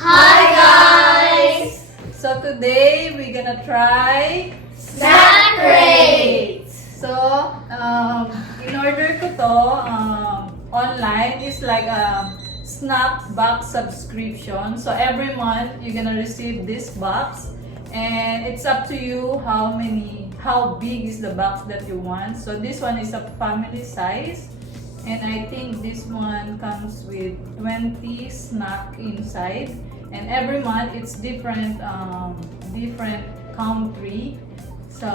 Hi guys! So today we're gonna try Snapcrate! So in order ko to online is like a snap box subscription. So every month you're gonna receive this box, and it's up to you how big is the box that you want. So this one is a family size. And I think this one comes with 20 snack inside. And every month it's different country. So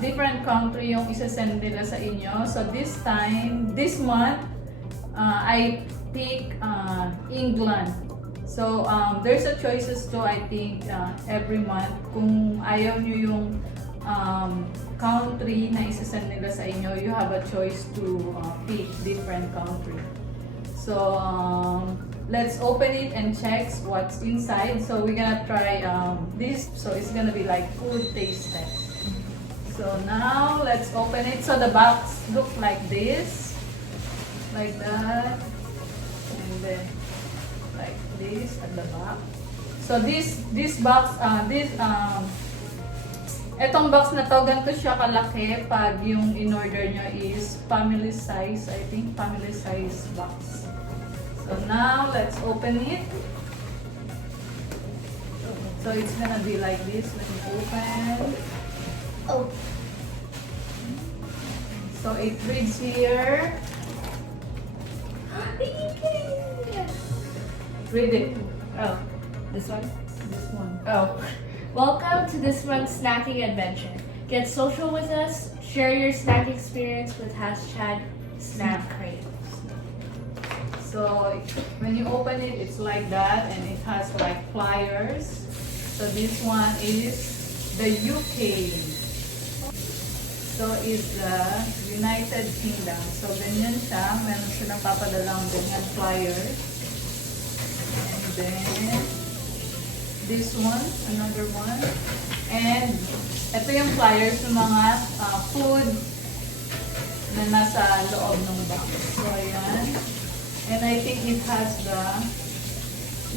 different country yung isa-send nila sa inyo. So this month, I pick England. So there's a choices to, I think, every month. Kung ayaw nyo yung country na isa-send nila sa inyo, you have a choice to pick different country. So let's open it and check what's inside. So we're gonna try this. So it's gonna be like food taste test. So now let's open it. So the box look like this, like that, and then like this at the back. So this box, etong box na to, ganito siya kalaki pag yung in-order nyo is family size, I think family size box. So now, let's open it. So it's gonna be like this when you open. Oh. So it reads here. Read it. Oh, this one? This one. Oh. Welcome to this month's snacking adventure. Get social with us, share your snack experience with hashtag snapcrate. So when you open it, it's like that, and it has like flyers. So this one is the UK. So is the United Kingdom. So ganyan siya. Meron silang papadalang ganyan flyers. And then this one, another one. And ito yung flyers ng mga food na nasa loob ng box. So ayan. And I think it has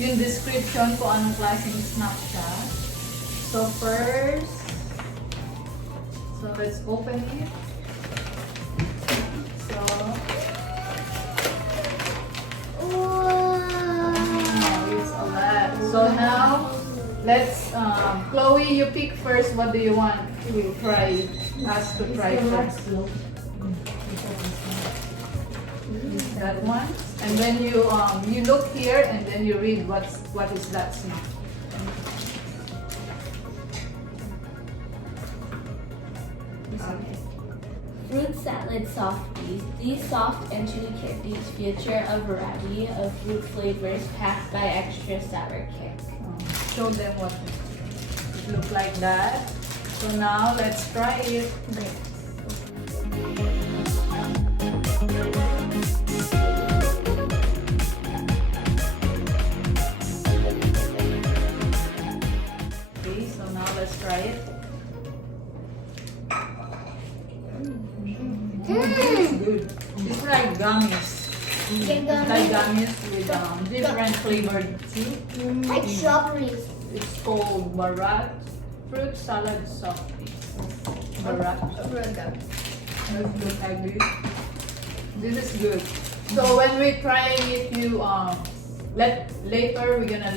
yung description kung anong klaseng snack siya. So first, so let's open it. So, it's a lot. So now, let's, Chloe, you pick first. What do you want to try? Us to try first. That one, and then you look here, and then you read what is that snack. Okay. Fruit salad softies. These soft and chewy candies feature a variety of fruit flavors packed by extra sour kick. Show them what it looks like that. So now let's try it. Okay, so now let's try it. It's good. It's like gummies. Like gummies with different flavored tea. Like strawberries. It's called Barat Fruit Salad Softies. Barat. Let's look like this. This is good. So when we try it, you later we're gonna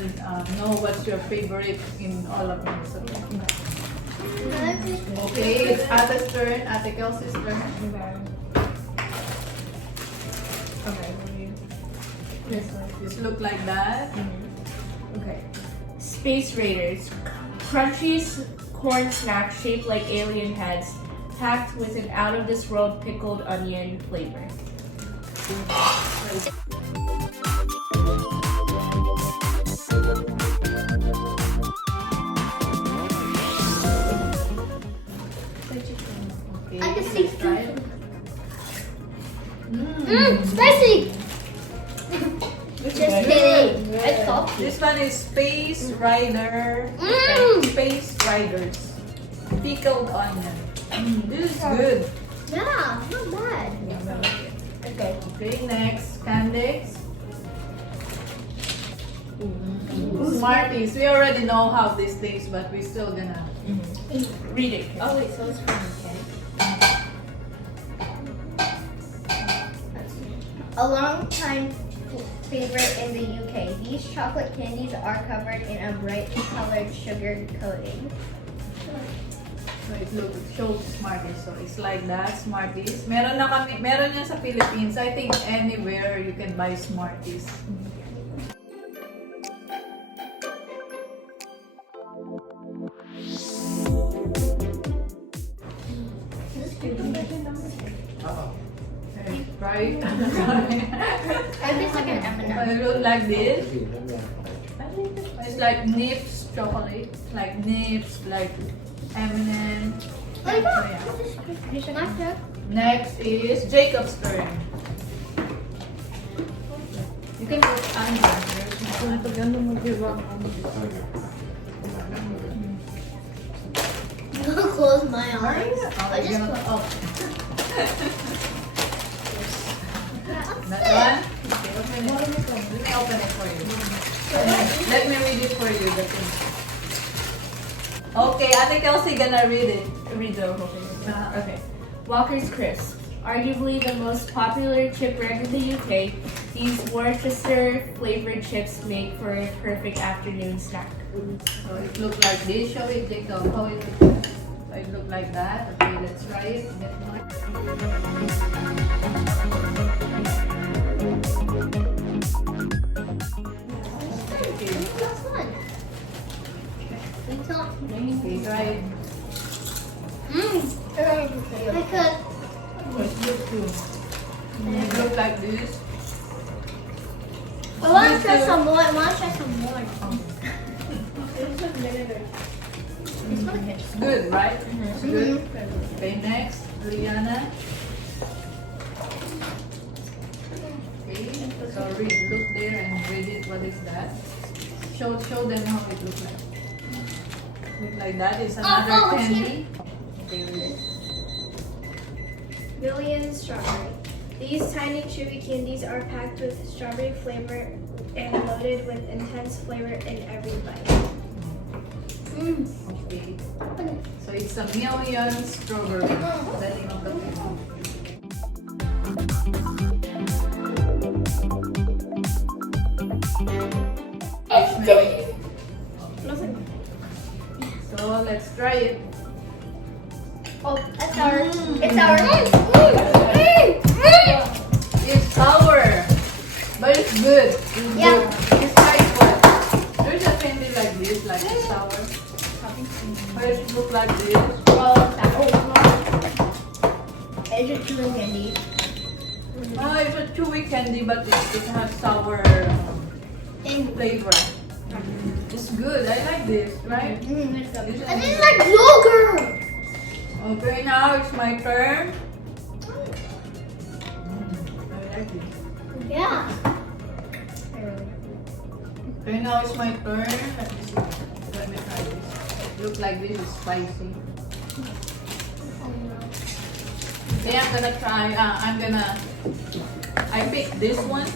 know what's your favorite in all of them. So, okay, it's Ate's turn. Ate Kelsey's turn. Okay. This one. Just look like that. Okay. Space Raiders. Crunchy corn snack shaped like alien heads, packed with an out-of-this-world pickled onion flavor. Okay, I can let's see try it. Spicy! Just kidding. I thought. This one is Space Rider. Space Riders. Pickled onion. This is good. Yeah, not bad. Okay, next, Candex. Smarties. We already know how this tastes, but we're still gonna Read it. Oh wait, so it's from UK. A long time favorite in the UK. These chocolate candies are covered in a bright colored sugar coating. So it shows Smarties. So it's like that, Smarties. Meron yan sa Philippines. I think anywhere you can buy Smarties. Okay, try it. It tastes like an M&M. It looks like this. It's like Nips chocolate, like Nips, like M&M. Oh my God. So, yeah. My turn. Next is Jacob's turn. You can put under. I'm gonna close my eyes. I just close. That one? Okay, open it. Let me open it for you. Let me read it for you, the thing. Okay, Ate Kelsey gonna read it. Read the whole thing. Okay. Walker's Crisp. Arguably the most popular chip brand in the UK, these Worcester flavored chips make for a perfect afternoon snack. So it looks like this. Show it, Jacob. How it looks like. So it looks like that. Okay, let's try it. Get more. Last one. Okay, try it. I could. Oh, it looks good. It looks like this. I want to try some more. I want to try some more. It's good, right? It's good. Okay, next, Liana. Okay, so look there and read it. What is that? Show them how it looks like. Look like that. It's another Oh, it's candy. Okay, read it. Million strawberry. These tiny chewy candies are packed with strawberry flavor and loaded with intense flavor in every bite. Okay. So it's a million strawberry. The name of the candy. So let's try it. Oh, that's sour. It's sour. It's sour, but it's good. It's Yeah. good. It's like what? There's a candy like this, like it's sour. But it look like this. It's just chewing candy. It's a chewy candy, but it has sour flavor. It's good. I like this, right? And it's like yogurt. Okay, now it's my turn. I like it. Yeah. Okay, now it's my turn. Let me see. Let me try this. It looks like this is spicy. Okay, I'm gonna try. I picked this one.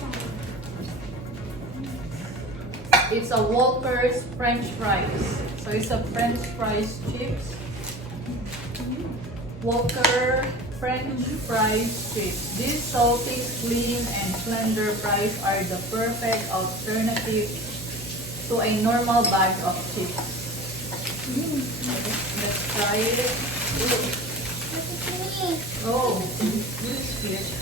It's a Walker's French fries. So it's a French fries chips. Walker French fries chips. These salty, clean, and slender fries are the perfect alternative to a normal bag of chips. Let's try it. Oh, this is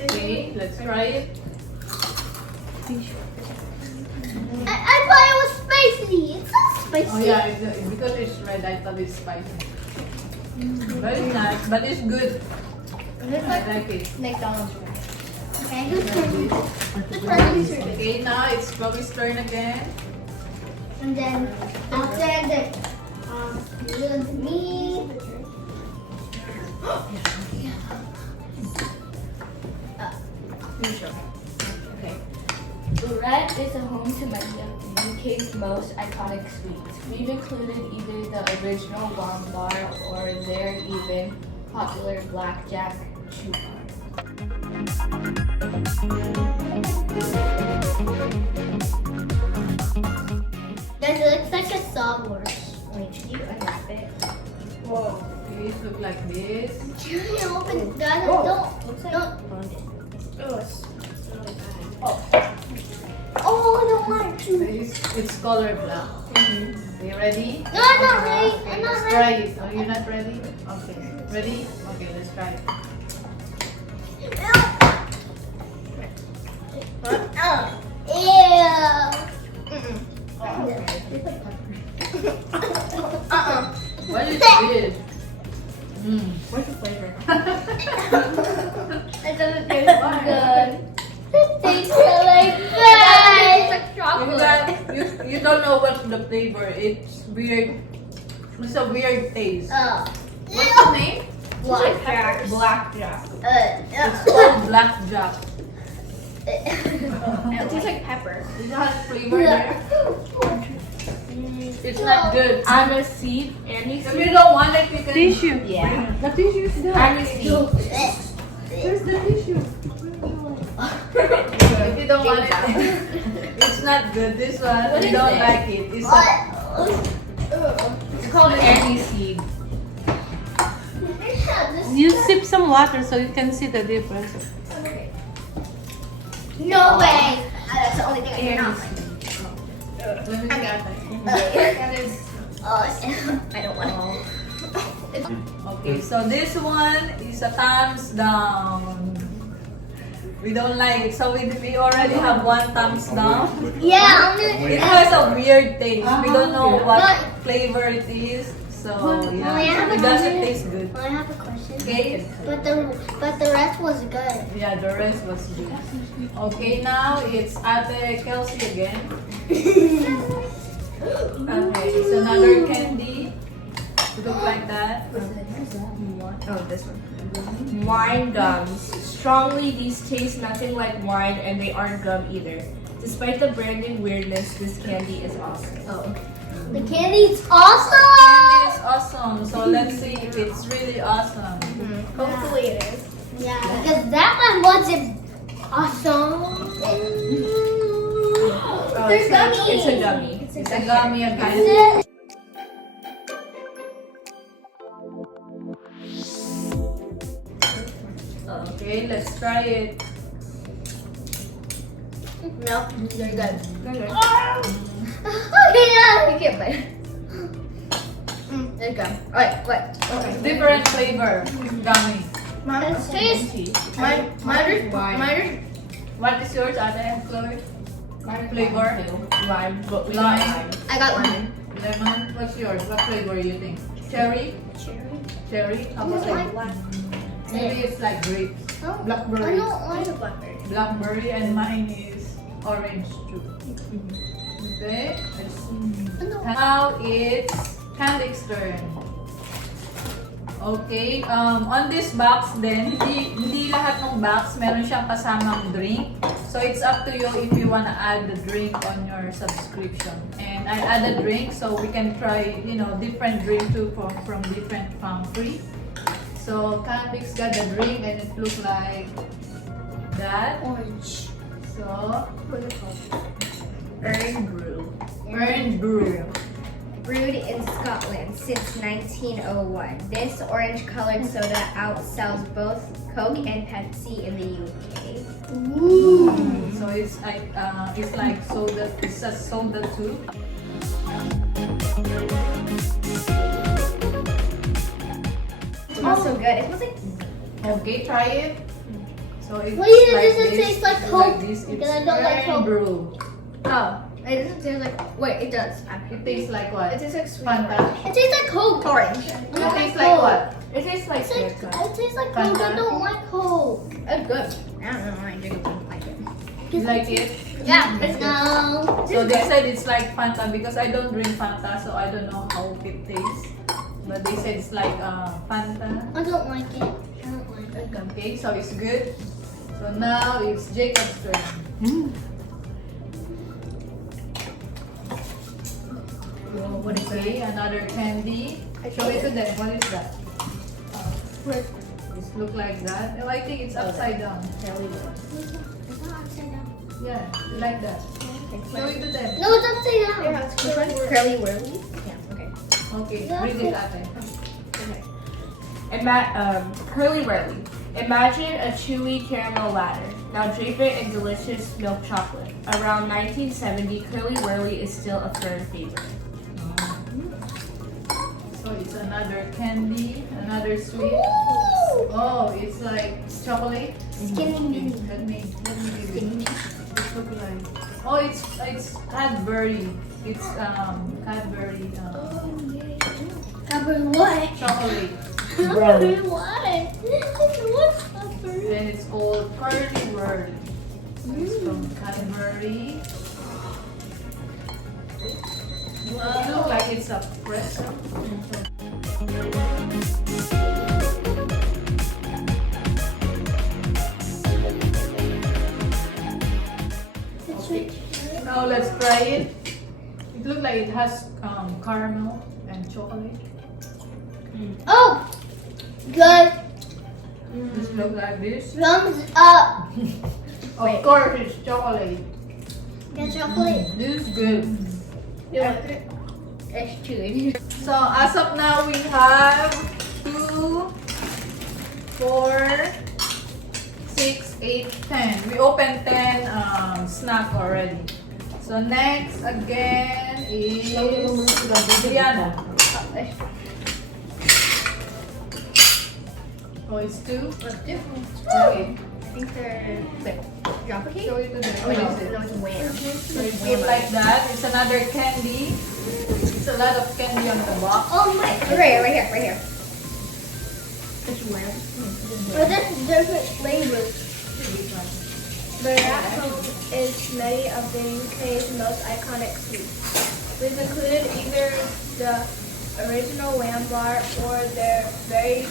okay, let's try it. I thought it was spicy. It's not spicy. Oh yeah, because it's red, I thought it's spicy. But it's not, but it's good. It's I like it. McDonald's. Okay. Okay, now it's Chloe's turn again. And then I'll send it. You and me. Okay. Red is a home to many of the UK's most iconic sweets. We've included either the original Long Bar or their even popular blackjack chew bar. Does it look like a savory? Wait, can you unwrap it? Whoa. It look like this. Can you open it? Guys, don't. Oh, it's really bad. Oh, I don't want to. It's color black. Are you ready? No, I'm not ready. Okay, I'm not let's ready. try it. Are you not ready? Okay. Ready? Okay, let's try it. What is this? What's the flavor? It doesn't taste good. It tastes like that. You don't know what the flavor. It's weird. It's a weird taste. What's the name? Blackjack. Blackjack. It's called blackjack. It tastes like pepper. It has flavor there. It's not good. Aniseed. If you don't want it, you can. Tissue. Yeah. The tissue is there. Aniseed. Where's the tissue? If you don't want it, it's not good. This one, you don't like it. It's It's called aniseed. You sip some water so you can see the difference. No way. That's the only thing I know. Let me see that. I don't want to. Okay, so this one is a thumbs down. We don't like it, so we already have one thumbs down. Yeah, It has a weird taste. We don't know what flavor it is, so yeah, it doesn't taste good. I have a question. Okay, But the rest was good. yeah, the rest was good. Okay, now it's Ate Kelsey again. Okay, it's another candy. It looks like that. Oh, this one. Wine gums. Strongly, these taste nothing like wine and they aren't gum either. Despite the branding weirdness, this candy is awesome. The candy's awesome. Candy is awesome, so let's see if it's really awesome. Hopefully it is. Yeah, because that one wasn't awesome. Oh, There's gummy. It's a gummy. It's a gummy again. Okay, let's try it. No, they're good. Okay. Okay, yeah, you can't bite it. There you go. Alright, what? Okay. Different flavor, gummy. It tastes. Mine What is yours, Ate? Flavor? Lime. But we Lime. got lime. I got lemon. Lemon? What's yours? What flavor you think? Cherry? Cherry? How about like maybe it's like grapes. I Blackberry. don't like Blackberry. Blackberry and mine is orange too. Okay, let's see. Now it's Candic's turn. Okay, on this box then, hindi lahat ng box meron siyang kasamang drink. So it's up to you if you wanna add the drink on your subscription. And I added drink so we can try, different drink too from different country. So Candic's got the drink and it looks like that. orange. So Earn brew. Earn brew. Brewed in Scotland since 1901. This orange-colored soda outsells both Coke and Pepsi in the UK. So it's like soda. It's a soda too. It smells so good. It smells like. Okay, try it. So it's Why does like it this. taste like it's Coke? this. Because It's I don't like Earn Coke. brew. Oh, it doesn't taste like. Wait, it does. It tastes like what? It tastes like sweet Fanta. orange. It tastes like Coke. Orange. It tastes like what? It tastes like It Fanta. tastes like Coke. I Fanta. don't like Coke. It's good. I don't know why I don't like it. You like it? Yeah, it's no. So they said it's like Fanta because I don't drink Fanta, so I don't know how it tastes. But they said it's like Fanta. I don't like it. I don't like it. Okay, so it's good. So now it's Jacob's turn. What is it? Another candy. Show it to them. What is that? It look like that. Oh, I think it's upside down. Yeah, like that. Show it to them. No, it's upside down. Yeah, it's Which one? Curly whirly? Yeah, okay. Okay, read it ate. Curly whirly. Imagine a chewy caramel ladder. Now drape it in delicious milk chocolate. Around 1970, Curly Whirly is still a firm favorite. So it's another candy, another sweet. Oh, it's like chocolate. Skinny mini. Let me read it. It look like. Oh, it's Cadbury. It's Cadbury Cover what? chocolate. Cover what? What's cover? And it's called Curly Whirly. It's from Cadbury. It looks like it's a pretzel. Okay. Now let's try it. It looks like it has caramel and chocolate. Oh! Good. This looks like this. Thumbs up. Of course, it's chocolate. The chocolate. This is good. You like it? It's chewy. So as of now, we have 2, 4, 6, 8, 10. We opened 10 snack already. So next again is Diana. Oh, it's 2? Let's do. Okay. I think they're like drop cake. Show it to them. Oh, What no, is it? no, it's wham. So it's made like that. It's another candy. It's a lot of candy on the box. Oh my! Right here. It's wham. But there's different flavors. The rat is many of the UK's most iconic sweets. We've included either the original Wham bar or their very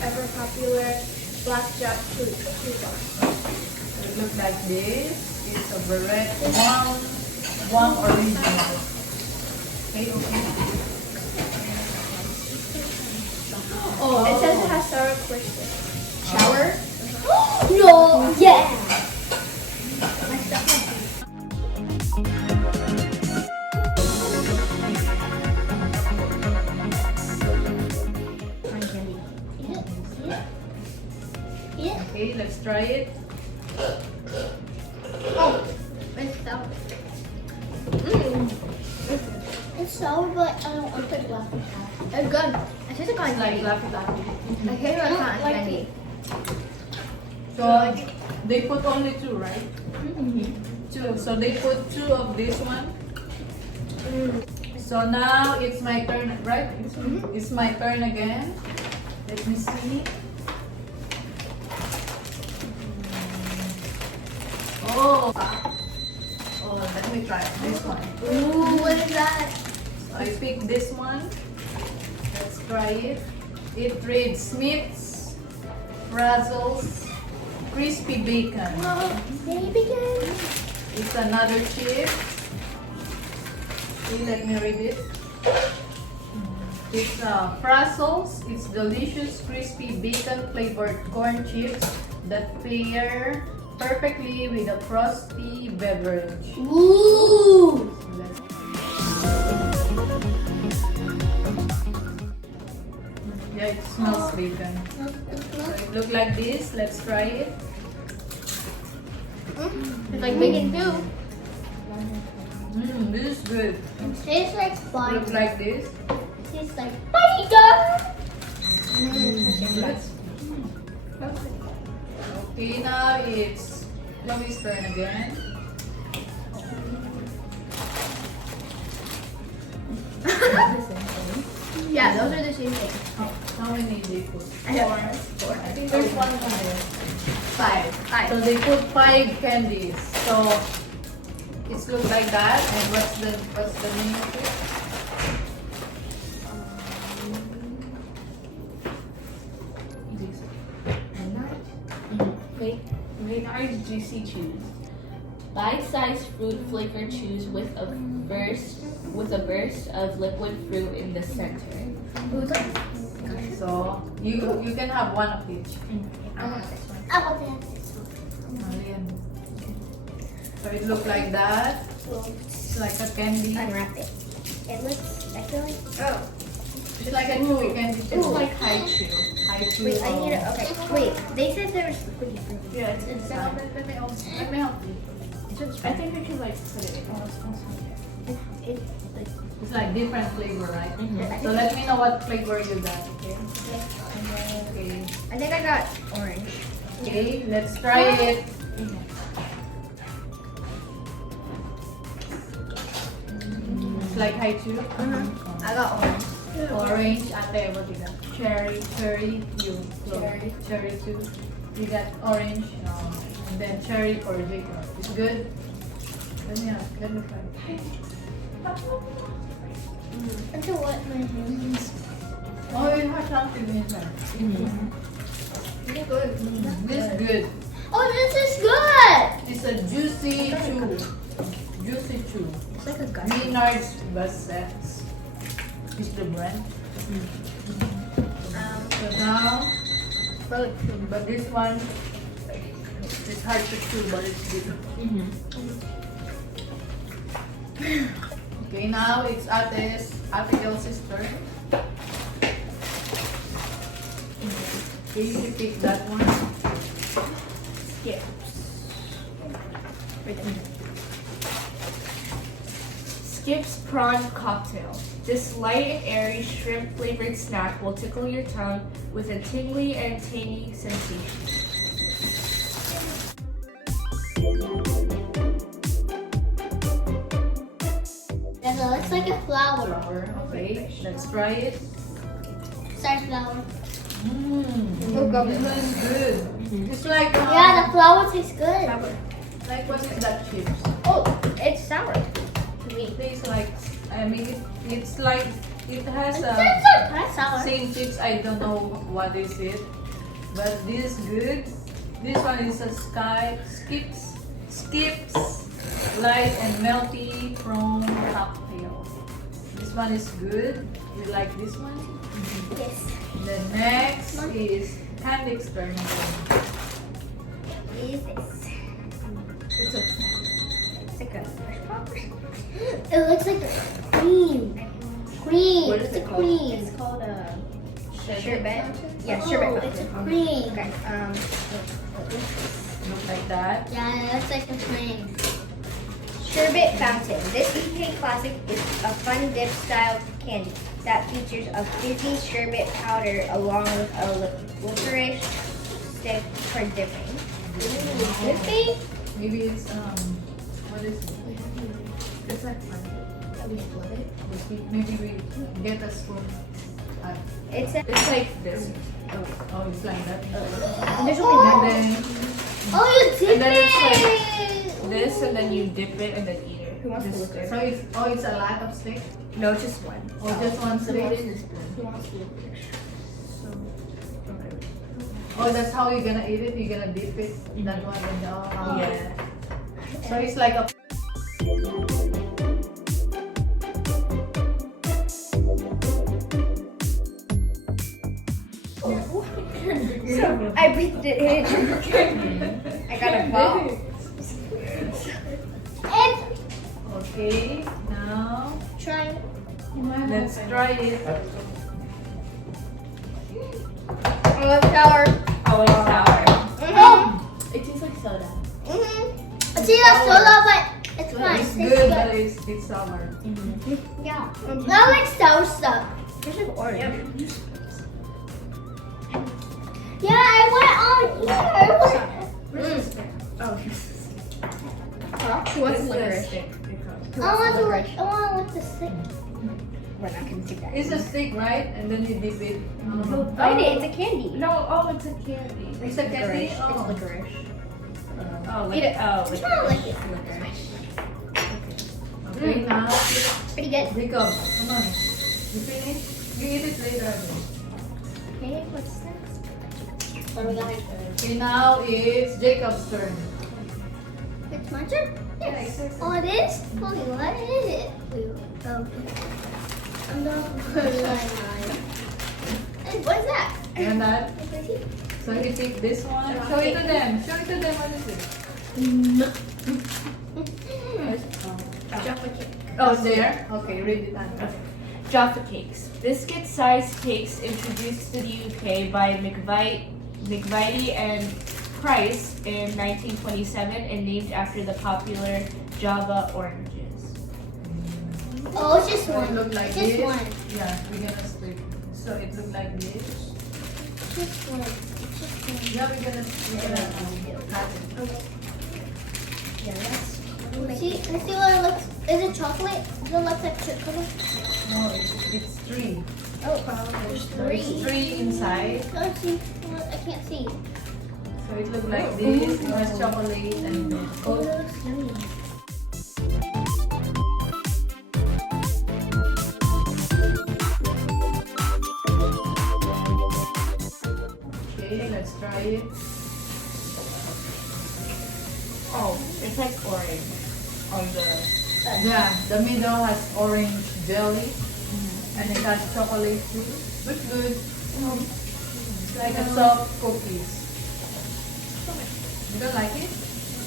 ever popular blackjack chew bar. It looks like this. It's a Barrett one original. Okay. Oh, It says it has sour crystals. Shower? No! Yeah! Okay, let's try it. Oh! It's sour. It's sour, but I don't want the Laffy Taffy. It's good. It tastes like cotton It's like candy. Laffy Taffy. I hate about cotton like candy. So they put only 2, right? 2. So they put 2 of this one. So now it's my turn, right? It's my turn again. Let me see. Oh, let me try this one. Ooh, what is that? So I picked this one. Let's try it. It reads Smith's Frazzles Crispy Bacon. Baby again. It's another chip. Okay, let me read it. It's Frazzles. It's delicious crispy bacon flavored corn chips that pair perfectly with a frosty beverage. Ooh! Yeah, it smells bacon. So it look like this. Let's try it. It's like bacon too. This is good. It tastes like fun. Looks like this. It tastes like bacon. Let's- Okay, now it's Chloe's turn again. Yeah, those are the same thing. How many they put? I have 4. I think there's one higher. 5. So they put 5 candies. So it's look like that. And what's the name of it? Maynard's Juicy Chews. Bite-sized fruit flavored chews with a burst of liquid fruit in the center. So So you can have one of each. I want this one. I want to have this one. Ayan. So it looks like that. It's like a candy. Unwrap it. It looks, I feel like, Oh. It's like a chewy candy. It's like haichu. Wait, I need it. Okay. Wait, they said there was liquidy fruit. Yeah, it's inside. Let me help you. I think we should like put it in. It's like different flavor, right? So let me know what flavor you got, okay? Okay. I think I got orange. Okay, let's try it. It's like haichu. I got orange. Orange. Ate, what you got? Cherry. Cherry. You. Cherry. Cherry too. You got orange. And then cherry for Jacob. It's good. Let me try. unto what my hands. Oh, it has something inside. It's good. This is good. Oh, this is good. It's a juicy chew. Juicy chew. It's like a gummy. Maynard's Bassets is the brand. So now, but this one, it's hard to chew, but it's good. Okay, now it's Abigail's sister. Okay, you pick that one. Yeah. Skip's Prawn Cocktail. This light and airy shrimp flavored snack will tickle your tongue with a tingly and tangy sensation. It looks like a flower. Flour. Okay, let's try it. Sorry, flower. Oh, go. This one is good. It's like Yeah, the flower tastes good. like what is that chips? Oh, it's sour. It tastes like it's like it has It's a not sour. same chips. I don't know what is it, but this is good. This one is a skips light and melty prawn cocktail. This one is good. You like this one? Yes. The next is candy experiment. What is this? It's a It's like a fresh pop or something. It looks like a cream. Cream. What is It's it a called? cream. It's called a sherbet. Yeah, Oh, sherbet. it's a fountain. cream. Okay. look like that. Yeah, it looks like a cream. Sherbet fountain. This UK classic is a fun dip style candy that features a fizzy sherbet powder along with a licorice stick for dipping. Dipping? Maybe it's what is it? It's like fun. Maybe we get a spoon. It's It's like this. Oh, it's like that. there's And only then Oh, you dip And then it's like it! This, and then you dip it and then eat it. Who wants to look at so it's a lot of stick. No, just one. Or just one stick. Who wants to look at Oh, that's how you're gonna eat it. You're gonna dip it. That one and Yeah. So it's like a. So I breathed it in. I got a ball. And Okay, now try. let's try it. Oh, it's sour. Oh, it's sour. Mm-hmm. It tastes like soda. Mm-hmm. It's either soda, but it's fine. It's It tastes good, but it's sour. Yeah. I like sour stuff. There's like orange. Yeah, I want all here. Oh. Who wants This is a licorice? stick. I want with the stick. We're not gonna do that. It's a stick, right? And then you dip it. Bite it. It's a candy. No, oh, it's a candy. It's a candy. Licorice. Oh. It's licorice. Oh, Eat it. Oh, It's not like it. Okay, now Pretty good. Jacob, come on. You finish? You eat it later. Again. Okay, what's next? Okay, now it's Jacob's turn. It's my turn? Yes. Oh, it is? Holy, what is it? Oh. I'm not going to lie. What is that? And that. So you take this one. Show it to them. Show it to them. What is it? Jaffa cake. Oh, there. Okay, read it. Anna. Jaffa cakes. Biscuit-sized cakes introduced to the UK by McVitie and Price in 1927 and named after the popular Java oranges. Oh, it's just So it one. look like Just this. one. Yeah, we're gonna split. So it look like this. Just one. Just one. Yeah, we're gonna cut it. Okay. Yeah, that's. See, I see what it looks. Is it chocolate? Does it look like chocolate? No, it's three. Oh, there's So it's three. three inside. Oh, see, I can't see. So it look like this. It has chocolate and Oh, coat. that looks yummy. Okay, let's try it. Oh, it's like orange on the. Yeah, the middle has orange jelly and it has chocolate too. But good. It's like a soft cookies. You don't like it?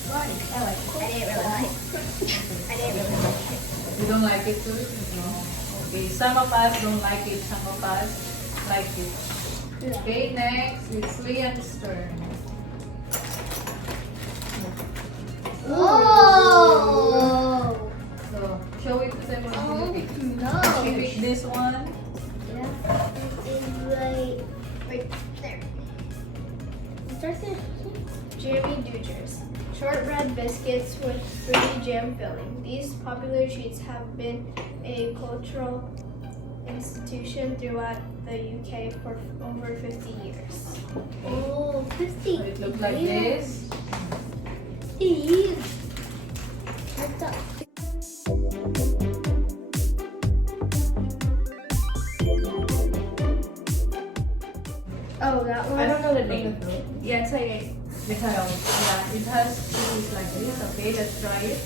Why? I like it. I didn't really like it. I didn't really like it. You don't like it too? No. Okay, some of us don't like it, some of us like it. Okay, next it's Leon's turn. Oh! So, show it to them what Oh, you pick. no. She picked this one. Yeah, it is right there. It's right there. Jammy Dugers. Shortbread biscuits with fruity jam filling. These popular treats have been a cultural institution throughout the UK for over 50 years. Oh, 50. So it looks like this. Ew. What's up? Oh, that one? I don't know the name. Yeah, it's like Michael. Yeah, it has two like this. Okay, let's try it.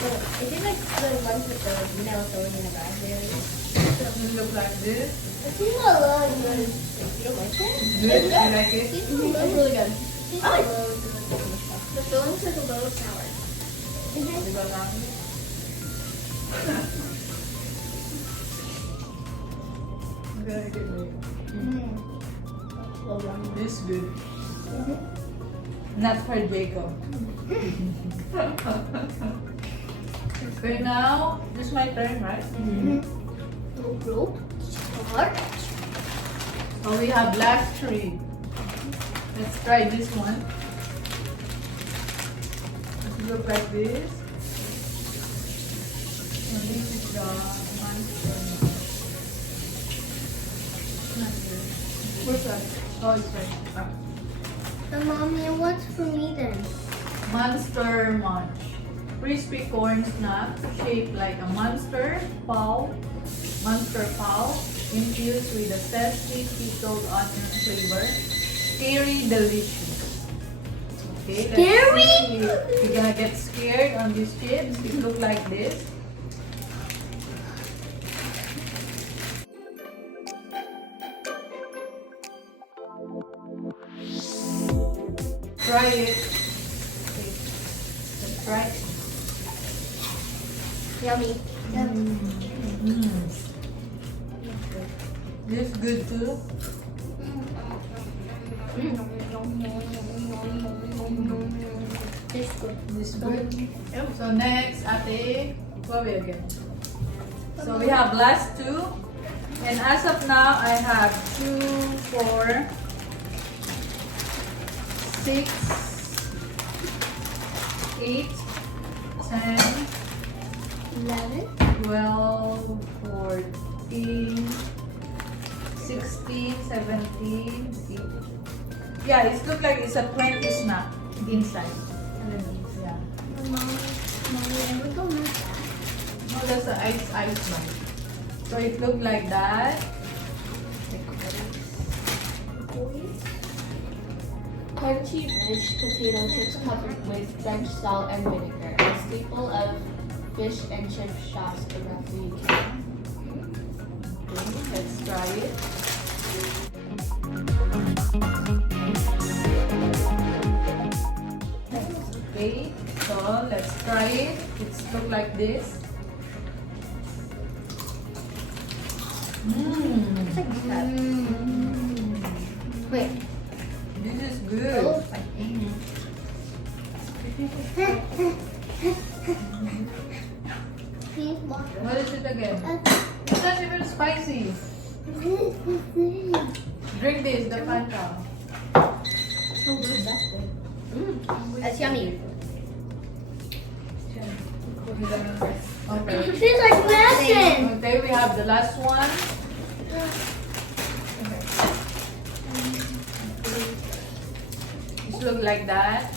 Oh, is it like the ones with the melatonin in the raspberry? It look like this. It seems a little good. You don't like it? Good. You like it? It's really good. I like it. The filling's like a little sour. You go down. Very good. This good. Not for Jacob. Okay, now this is my turn, right? Rope. Heart. So we have last three. Let's try this one. Does it look like this? So this is the monster. Not here. Where's that? Oh, it's right. Ah. The mommy, what's for me then? Monster Munch. Crispy corn snack shaped like a monster paw, infused with a zesty pickled onion flavor. Scary delicious. Okay, let's Scary? see if you're gonna get scared on these chips. It look like this. Try it. Okay. Let's try it. Yummy. This good too. This good. This good. So next, ate, what we again? So we have last two. And as of now, I have 2, 4, 6, 8, 10, 11. 12, 14, 16, 17, 18. Yeah, it looks like it's a 20 snack inside. Yeah. Mommy, I would go like that. No, that's the ice one. So it looked like that. crunchy, rich potato chips covered with French salt and vinegar, a staple of fish and chip shops around the UK. Okay, let's try it. Okay, so let's try it. It's look like this. Wait. This is good. Oh, What is it again? It's not even spicy. Drink this, the Fanta. so good. That's good. That's yummy. Okay. Tastes like medicine. Okay, we have the last one. It look like that.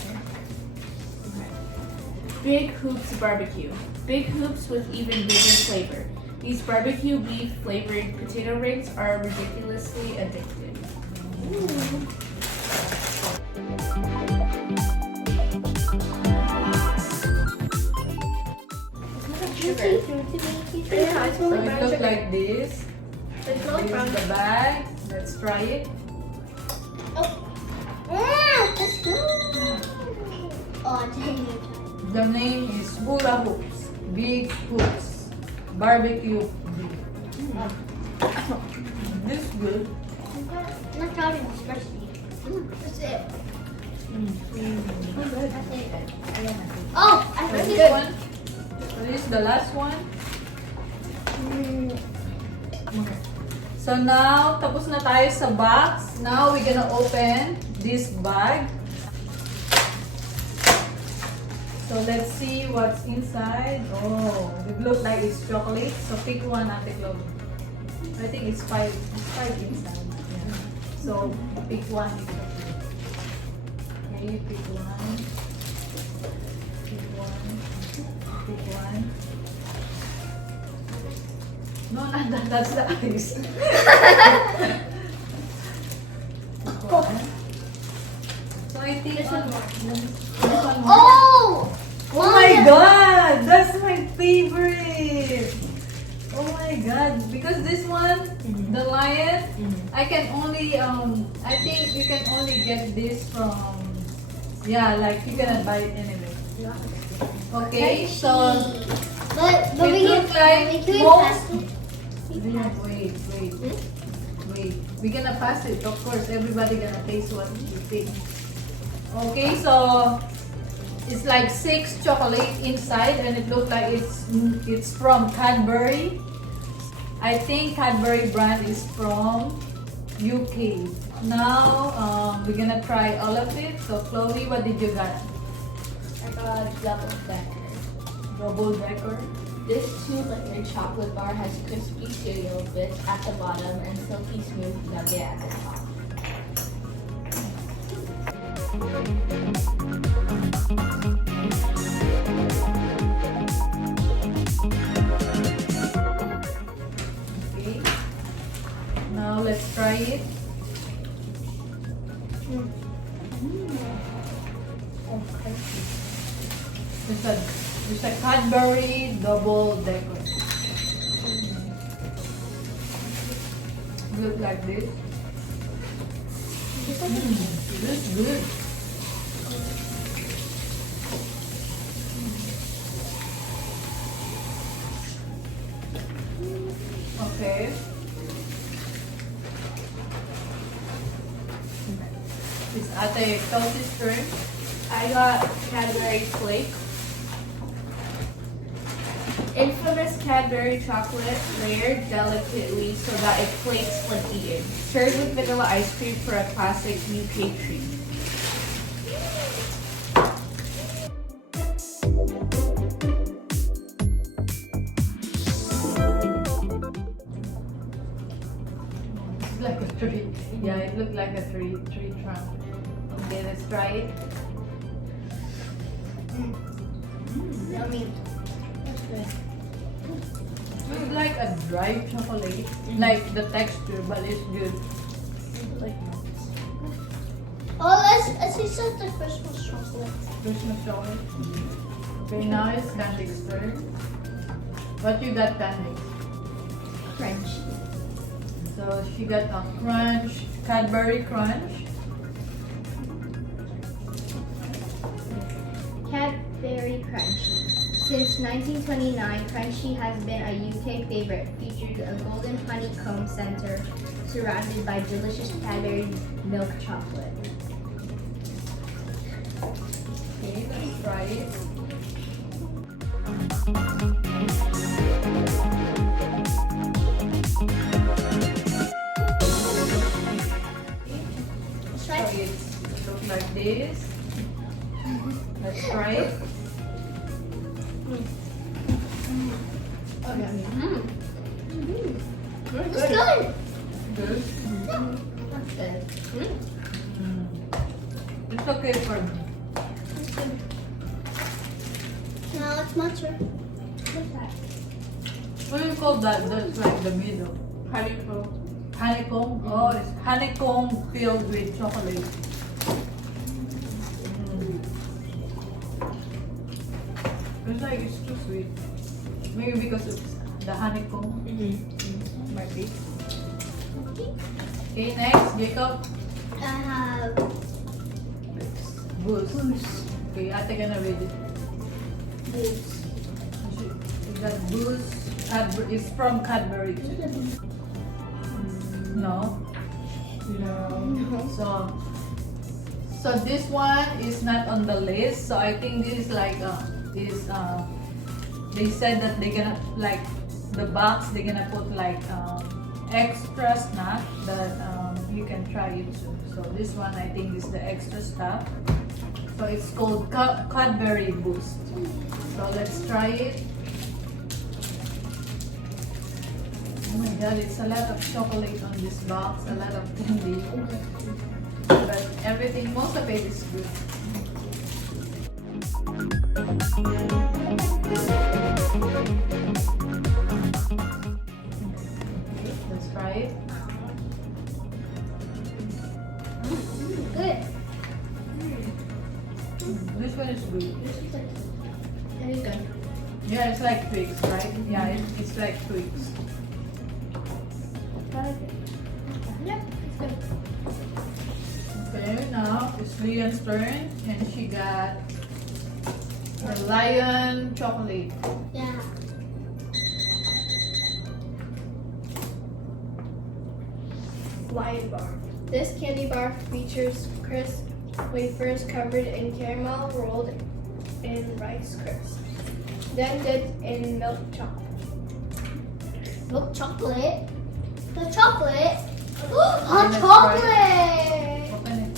Big Hoops Barbecue. Big Hoops with even bigger flavor. These barbecue beef flavored potato rings are ridiculously addictive. Sugar. So it looks like this. It smells This brown. is the bag. Let's try it. That's good. Oh, dang it. The name is Hula Hoops. Big Hoops. Barbecue beef. This is good. Not out in spicy. That's it. That's it. Oh, I So think this it. one. So this is the last one. Okay. So now, tapos na tayo sa box. Now, we're gonna open this bag. So let's see what's inside. Oh, it looks like it's chocolate. So pick one, Ate Chloe. I think it's five. It's five inside. Yeah. So pick one. Okay, pick one. Pick one. Pick one. No, not that. That's the ice. Pick one. So I think This one more. This one more. Oh! Oh my god! That's my favorite! Oh my god! Because this one, the lion, I can only I think you can only get this from, yeah, like you cannot buy it anyway. Okay, so But it we looks can like we most. pass it. Wait. We're gonna pass it. Of course, everybody gonna taste what you think. Okay, so it's like 6 chocolate inside, and it looks like it's from Cadbury. I think Cadbury brand is from UK. Now we're gonna try all of it. So Chloe, what did you got? I got double decker. Double decker. This 2-layer chocolate bar has crispy cereal bits at the bottom and silky smooth nugget at the top. Okay. Now let's try it. It's a Cadbury double decker. Look like this. This is good. Okay. Is Ate Kelsey's turn? I got Cadbury Flake. Infamous Cadbury chocolate layered delicately so that it flakes when eaten. Served with vanilla ice cream for a classic UK treat. It's like a tree. Yeah, it looked like a tree trunk. Okay, let's try it. Yummy. It's like a dry chocolate, like the texture, but it's good. Like Oh, let's see some of the Christmas chocolate. Christmas chocolate. Okay, now it's Candy's turn. What you got, Candy? Crunchy. So she got a crunch, Cadbury crunch. Cadbury Crunchy. Since 1929, Crunchy has been a UK favorite. Features a golden honeycomb center surrounded by delicious Cadbury milk chocolate. Okay, let's try it. So it looks like this. Let's try it. It's good. Good. That's good. It's okay for me. Now it's my turn. What do you call that? That's like the middle. Honeycomb. Honeycomb? Oh, it's honeycomb filled with chocolate. It's like it's too sweet. Maybe because it's the honeycomb. Might be. Okay, next, Jacob. I have Goose. Okay, ate ka na read it. this. Is that Goose? It's from Cadbury. No. So this one is not on the list. So I think this is like they said that they're gonna like the box. They're gonna put like extra snack that you can try it too. So this one I think is the extra stuff. So it's called Cadbury Boost. So let's try it. Oh my god, it's a lot of chocolate on this box, a lot of candy. But everything, most of it is good. Let's try it. Good. This one is good. Very good. Yeah, it's like twigs, right? Yeah, it's like twigs. Yep, it's good. Okay, now it's Leon's turn, and she got the lion chocolate. Yeah. Lion bar. This candy bar features crisp wafers covered in caramel rolled in Rice Crisps, then dipped in milk chocolate. Milk chocolate. The chocolate? Let's Hot try chocolate! Open it.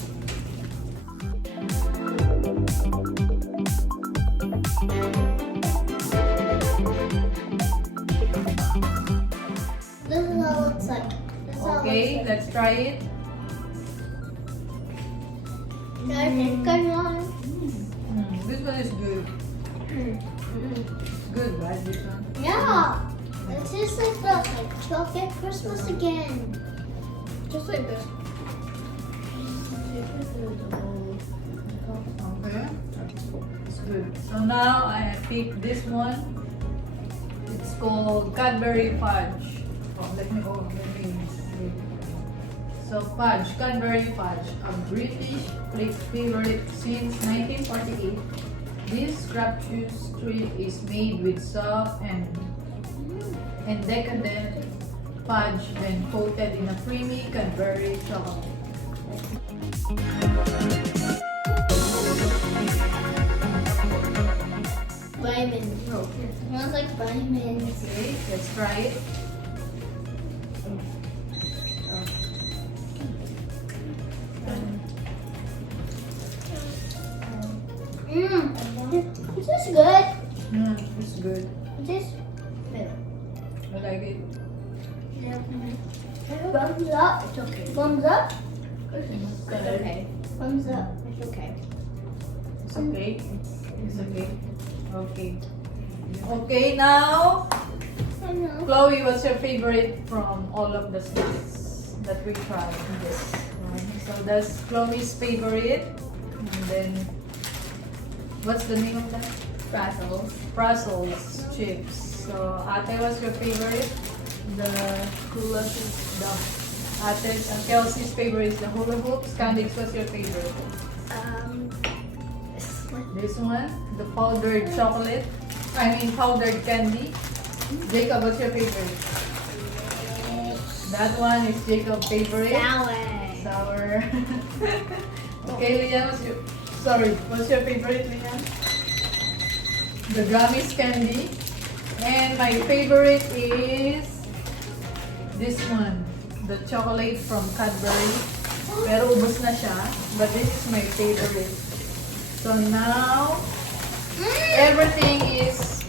This is how it looks like. This is how it Okay, looks let's try it. like. I think I know. This one is good. It's good, right? This one. Yeah! It tastes like the chocolate Christmas again. Just like this. Okay. It's good. So now I pick this one. It's called Cadbury Fudge. Let me. So fudge, Cadbury Fudge, a British favorite since 1948. This scrumptious treat is made with soft and decadent fudge, then coated in a creamy Cadbury chocolate. Vitamins. No. Smells like vitamins. Okay, let's try it. This is good. It's good. This I like it. thumbs up. It's okay. Thumbs up. It's okay. Thumbs up. It's okay. It's okay. It's okay. Okay. Okay, now, I know. Chloe, what's your favorite from all of the snacks that we tried in this one? So that's Chloe's favorite. And then, what's the name of that? Brussels chips. So, Ate, what's your favorite? The hula hoop. Ate's and Kelsey's favorite is the hula hoops. Candice, what's your favorite? This one, the powdered chocolate. Powdered candy. Jacob, what's your favorite? That one is Jacob's favorite. Sour. Okay, Liam, what's your favorite, Liam? The gummies candy. And my favorite is this one, the chocolate from Cadbury. Pero ubos na siya, but this is my favorite. So now, everything is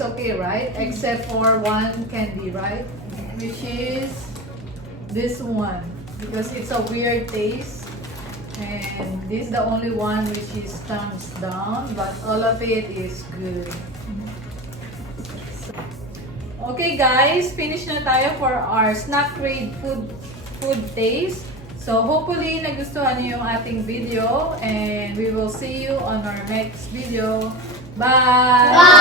okay, right? Except for one candy, right? Which is this one, because it's a weird taste. And this is the only one which is thumbs down, but all of it is good. Okay guys, finish na tayo for our snapcrate food taste. So hopefully nagustuhan niyo yung ating video and we will see you on our next video. Bye!